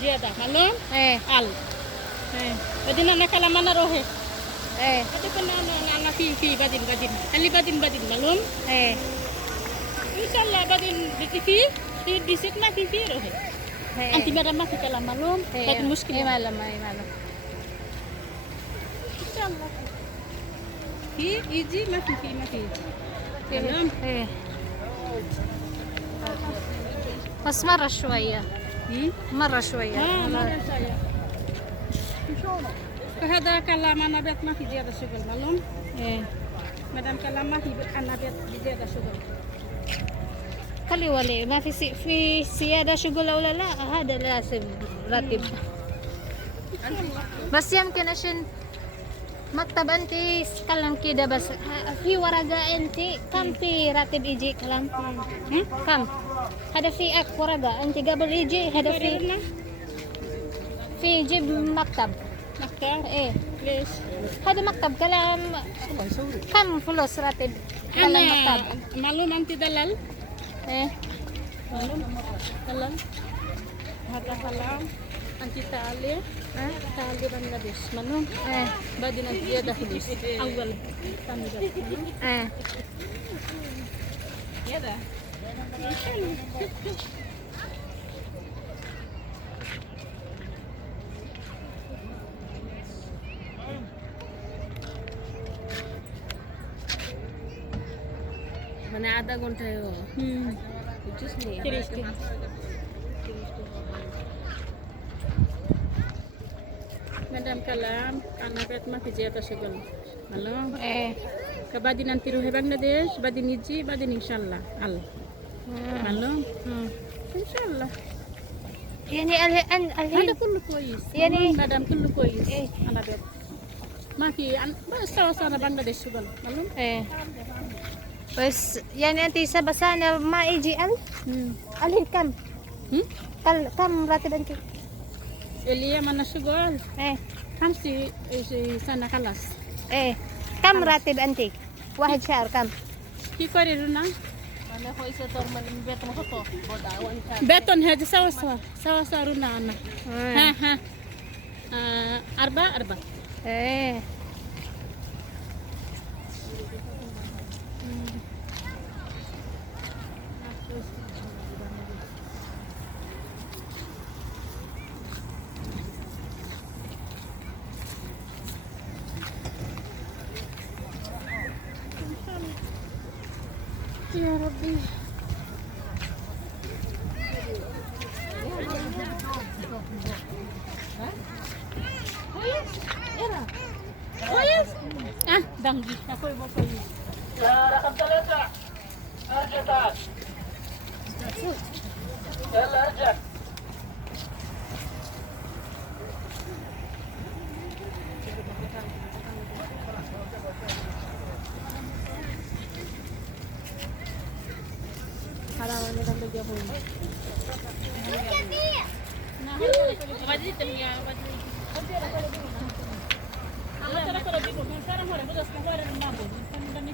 زيادة معلوم ايه al ايه بعدين أنا كلام أنا روحي ايه هذا كنا أنا في بعدين اللي بعدين معلوم ايه إن شاء الله بعدين di sit ما في روحي أنت ايه مرة ما في كلام معلوم لكن ايه مشكلة معلم ايه معلم إن شاء الله في يجي ما في معلوم ايه بس مرة شوية مرة شوية مرة saya فهذا كلام أنا بيت ما في زيادة شغل معلوم ايه مدام كلام ما في أنا بيت بزيادة شغل خلي ولي ما في زيادة شغل ولا لا هذا لازم راتب بس يمكن عشان مكتب انت كلام كده بس في ورقة انت كم في راتب يجي كلام كم هذا في ورقة انت قبل يجي هذا في يجي مكتب مكتب ايه ليش هذا مكتب كلام كم فلوس راتب كلام أنا مكتب معلوم أنت دلال ايه معلوم دلال هذا كلام أنت تعالي بنغلاديش معلوم ايه بعدين أنت زيادة فلوس أول تمدد ايه زيادة মানে আধা ঘন্টায় বুঝছিস নি 30 Madam kalam anak bet ma fi ziyada shugul معلوم ايه بعدين أنت روحي بنغلاديش بعدين يجي بعدين إن شاء الله معلوم إن شاء الله يعني هذا الحين كله كويس يعني- مدام كله كويس إيه. أنا بيت ما في بس سوا أنا بنغلاديش شغل معلوم ايه بس يعني انت سبع سنة ما يجي الحين كم كم راتب انت اللي هي من الشغل ايه 5 سنة خلاص ايه كم راتب انت واحد شهر كم كي قررنا মানে হইছে তোর মানে বেতন কত বড় ওয়ানটা بيتون هذا سوا رونا أنا ها 4 ايه يا ربي كويس دمجي أخوي بو كويس رقم 3 ارجع تعال يلا ارجع harawan dalam bagi aku ini. Nah, wajib temnya wajib. Kalau cara kalau bingung, sekarang mau ada betul sekarang ada mampu. Kan dan